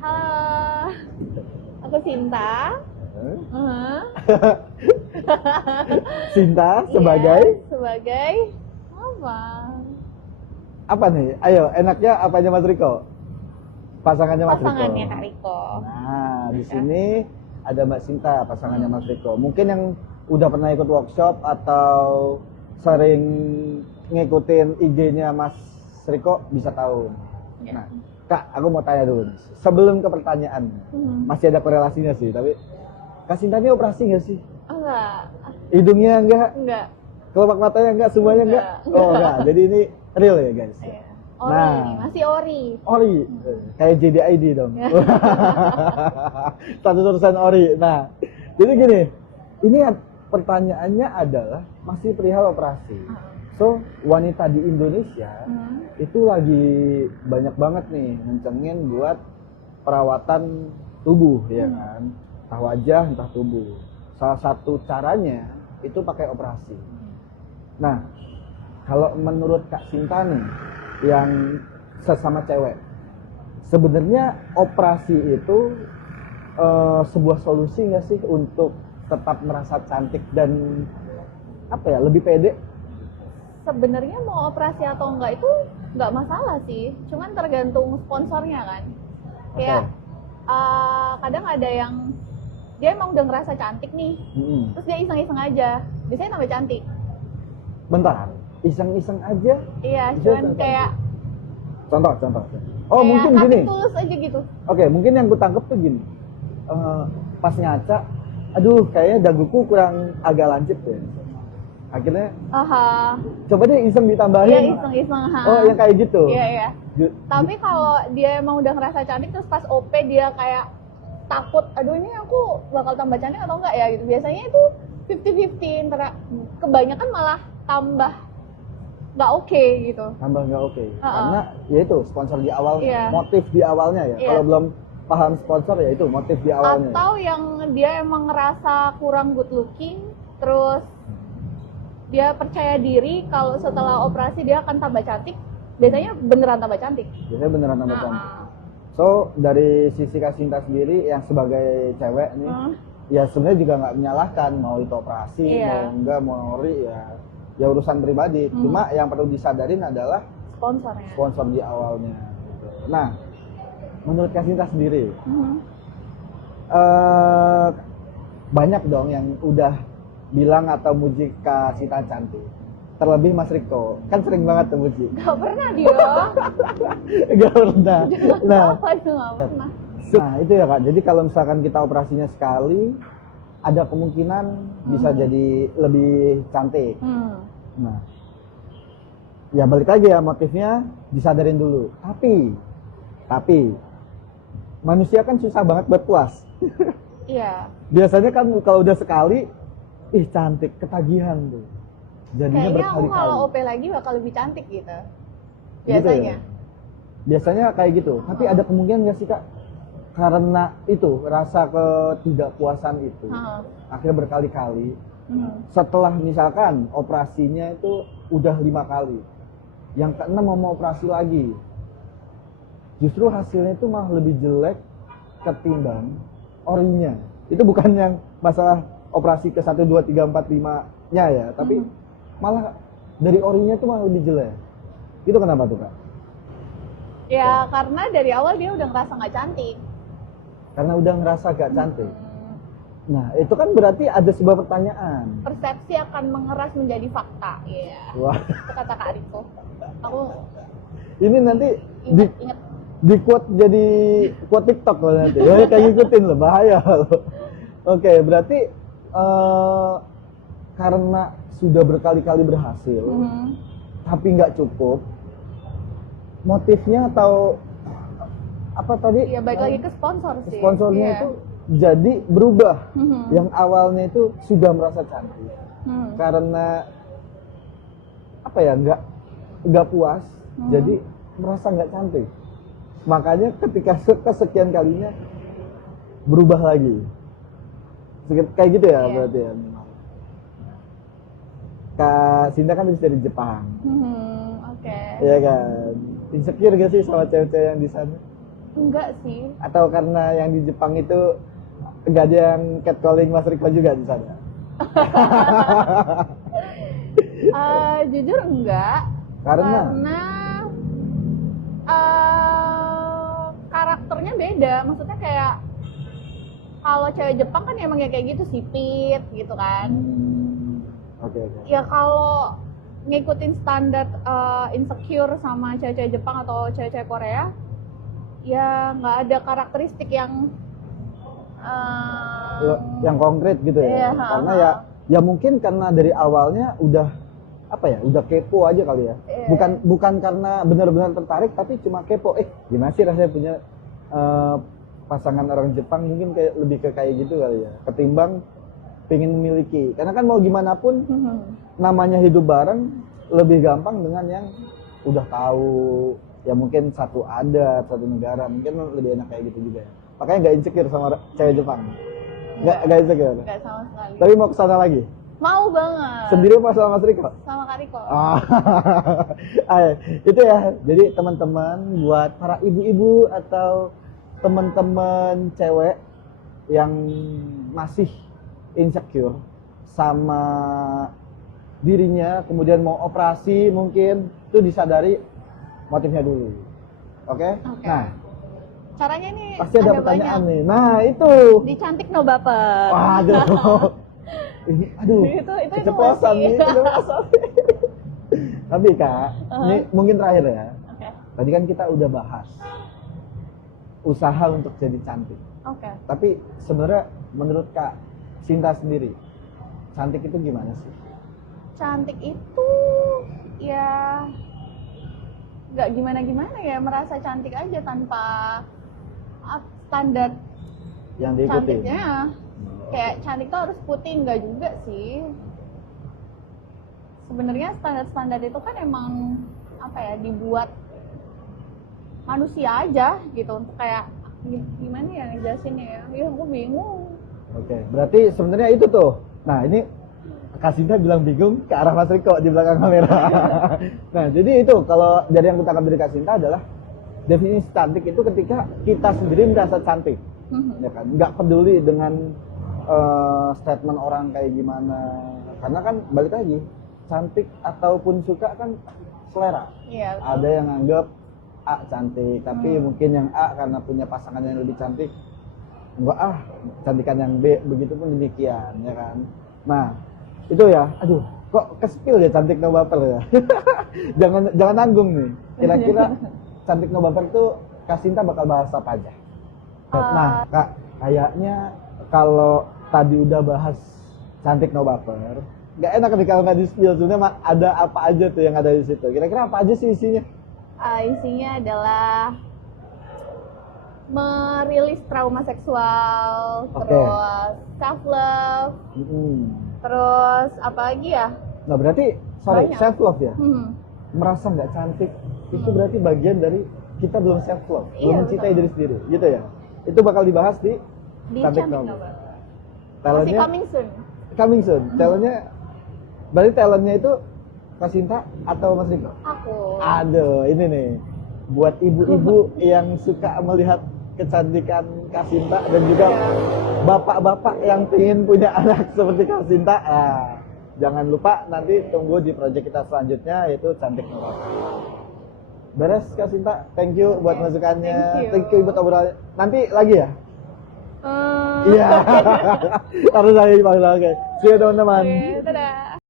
Halo, aku Sinta. Sinta Iya, sebagai sebagai apa? apa nih? Ayo, enaknya apanya Mas Riko? Pasangannya Mas Riko. Pasangannya Kak Riko. Nah, di sini ada Mbak Sinta, pasangannya Mas Riko. Mungkin yang udah pernah ikut workshop atau sering ngikutin IG-nya Mas Riko bisa tahu. Ya. Nah, Kak, aku mau tanya dulu. Sebelum ke pertanyaan, masih ada korelasinya sih, tapi Kak Sinta ini operasi nggak sih? Enggak, Hidungnya enggak? enggak. Kelopak matanya enggak? Semuanya enggak? Enggak. Oh enggak, jadi ini real ya guys? Iya. Ori, Nah. ini masih ori. Ori, kayak JDID dong. Satu tulisan Ori. Nah, jadi gini, ini pertanyaannya adalah masih perihal operasi. So, wanita di Indonesia itu lagi banyak banget nih ngencengin buat perawatan tubuh, ya kan? Entah wajah, entah tubuh. Salah satu caranya itu pakai operasi. Nah, kalau menurut Kak Sinta nih, yang sesama cewek, sebenarnya operasi itu sebuah solusi nggak sih untuk tetap merasa cantik dan apa ya, lebih pede? Sebenarnya mau operasi atau enggak itu enggak masalah sih, cuman tergantung sponsornya kan. Kayak kadang ada yang dia emang udah ngerasa cantik nih, terus dia iseng-iseng aja, biasanya tambah cantik. Bentar, iseng-iseng aja? Iya, Bisa cuman contoh. kayak Contoh. Oh, kayak mungkin nothing gini. tulus aja gitu. Oke, mungkin yang gue tangkep tuh gini. Pas ngaca, aduh kayaknya daguku kurang agak lancip deh. Akhirnya, Aha. coba deh iseng ditambahin. Iya, iseng-iseng. Oh, yang kayak gitu. Iya. Tapi kalau dia emang udah ngerasa cantik terus pas OP dia kayak takut, aduh ini aku bakal tambah cantik atau enggak ya gitu. Biasanya itu 50-50, kebanyakan malah tambah nggak oke gitu. Tambah nggak oke. Karena ya itu sponsor di awal, Iya. motif di awalnya ya. Iya. Kalau belum paham sponsor ya itu motif di awalnya. Atau yang dia emang ngerasa kurang good looking, terus dia percaya diri kalau setelah operasi dia akan tambah cantik, biasanya beneran tambah cantik. Biasanya beneran tambah cantik. So, dari sisi Kak Sinta sendiri yang sebagai cewek nih, ya sebenarnya juga nggak menyalahkan mau itu operasi, mau enggak, mau ori ya urusan pribadi. Cuma yang perlu disadarin adalah Sponsornya. sponsor di awalnya. Nah, menurut Kak Sinta sendiri, banyak dong yang udah bilang atau muji Kak Sinta cantik. Terlebih Mas Riko, kan sering banget tuh muji. Gak pernah dia. Gak pernah. Nah, Gak pernah. Nah itu ya Kak, jadi kalau misalkan kita operasinya sekali, ada kemungkinan bisa jadi lebih cantik. Nah, ya balik lagi ya, motifnya disadarin dulu. Tapi manusia kan susah banget buat puas. Iya. Biasanya kan kalau udah sekali, ih cantik, ketagihan tuh. Jadinya Kayaknya aku berkali-kali. kalau OP lagi bakal lebih cantik gitu. Gitu Biasanya. ya? Biasanya kayak gitu. Tapi ada kemungkinan nggak sih Kak? Karena itu rasa ketidakpuasan itu akhirnya berkali-kali. Setelah misalkan operasinya itu udah 5 kali, yang ke-6 mau operasi lagi, justru hasilnya itu malah lebih jelek ketimbang orinya. Itu bukan yang masalah operasi ke 1, 2, 3, 4, 5 nya ya, tapi malah dari orinya itu malah lebih jelek. Itu kenapa tuh Kak? Ya karena dari awal dia udah ngerasa nggak cantik. Karena udah ngerasa gak cantik. Nah, itu kan berarti ada sebuah pertanyaan. Persepsi akan mengeras menjadi fakta. Iya. Wah, Itu kata Kak Riko. Aku ini nanti inget. di quote jadi quote TikTok loh nanti. Ya kayak ngikutin loh, bahaya loh. Oke, berarti karena sudah berkali-kali berhasil, tapi nggak cukup, motifnya atau apa tadi? Iya, balik lagi ke sponsor sih. Sponsornya Iya. itu jadi berubah. Yang awalnya itu sudah merasa cantik, karena apa ya, nggak puas, jadi merasa nggak cantik. Makanya ketika kesekian kalinya berubah lagi. Kayak gitu ya berarti ya. Kak Sinta kan habis dari Jepang. Oke. Iya kan. Insecure gak sih sama cewek-cewek yang di sana? Enggak sih. Atau karena yang di Jepang itu nggak ada yang catcalling Mas Riko juga di sana? Jujur enggak. Karena karakternya beda. Maksudnya kayak kalau cewek Jepang kan emang ya kayak gitu sipit gitu kan. Oke. Ya kalau ngikutin standar insecure sama cewek-cewek Jepang atau cewek-cewek Korea, ya nggak ada karakteristik yang yang konkret gitu ya. Iya, Karena ya mungkin karena dari awalnya udah udah kepo aja kali ya. Iya. Bukan karena benar-benar tertarik, tapi cuma kepo. Gimana sih rasanya punya pasangan orang Jepang, mungkin lebih ke kayak gitu kali ya. Ketimbang pengen memiliki. Karena kan mau gimana pun namanya hidup bareng lebih gampang dengan yang udah tahu, ya mungkin satu adat, satu negara, mungkin lebih enak kayak gitu juga ya. Makanya nggak insecure sama cewek Jepang. Nggak insecure. Nggak sama sekali. Tapi mau kesana lagi? Mau banget. Sendiri apa sama Mas Riko? Sama Kak Riko. Itu ya. Jadi teman-teman, buat para ibu-ibu atau teman-teman cewek yang masih insecure sama dirinya, kemudian mau operasi, mungkin itu disadari motifnya dulu. Oke? Nah, caranya nih pasti ada pertanyaan banyak. nih. Nah, itu. Di cantik no baper. Waduh. Aduh. itu keceplosan nih. Keceplosan. Tapi Kak, ini mungkin terakhir ya. Oke. Tadi kan kita udah bahas usaha untuk jadi cantik. Oke. Tapi sebenarnya menurut Kak Sinta sendiri, cantik itu gimana sih? Cantik itu ya nggak gimana-gimana ya, merasa cantik aja tanpa standar Yang diikuti. cantiknya. Kayak cantik tuh harus putih, nggak juga sih. Sebenarnya standar-standar itu kan emang dibuat manusia aja gitu, untuk kayak gimana ya ngejelasinnya ya. Ya aku bingung. Oke, berarti sebenarnya itu tuh. Nah, ini Kak Sinta bilang bingung ke arah Mas Riko di belakang kamera. Nah, jadi itu kalau dari yang kutangkap dari Kak Sinta adalah definisi cantik itu ketika kita sendiri merasa cantik. Ya kan? Nggak peduli dengan statement orang kayak gimana. Karena kan balik lagi, cantik ataupun suka kan selera. Iya. Ada yang anggap A cantik, tapi mungkin yang A karena punya pasangan yang lebih cantik, enggak cantikan yang B, begitupun demikian, ya kan. Nah, itu ya, aduh, kok kespil ya cantik no baper ya. jangan nanggung nih. Kira-kira cantik no baper tuh Kak Sinta bakal bahas apa aja? Nah, Kak, kayaknya kalau tadi udah bahas cantik no baper, nggak enak nih kalau nggak di-spill. Sebenarnya ada apa aja tuh yang ada di situ? Kira-kira apa aja sih isinya? Isinya adalah merilis trauma seksual, terus self love, terus apa lagi ya? Nah, berarti self love ya. Merasa nggak cantik itu berarti bagian dari kita belum self love, belum mencintai diri sendiri, gitu ya. Itu bakal dibahas di Cantik No Baper. Talentnya coming soon. Talentnya berarti talentnya itu Kak Sinta atau Mas Riko? Aku. Aduh, ini nih buat ibu-ibu yang suka melihat kecantikan Kak Sinta dan juga bapak-bapak yang ingin punya anak seperti Kak Sinta. Jangan lupa nanti tunggu di project kita selanjutnya, yaitu Cantik No Baper. Beres Kak Sinta, thank you buat masukannya, thank you buat obrolannya. Nanti lagi ya? Iya. Harus lagi, oke. See you teman-teman. Dadah.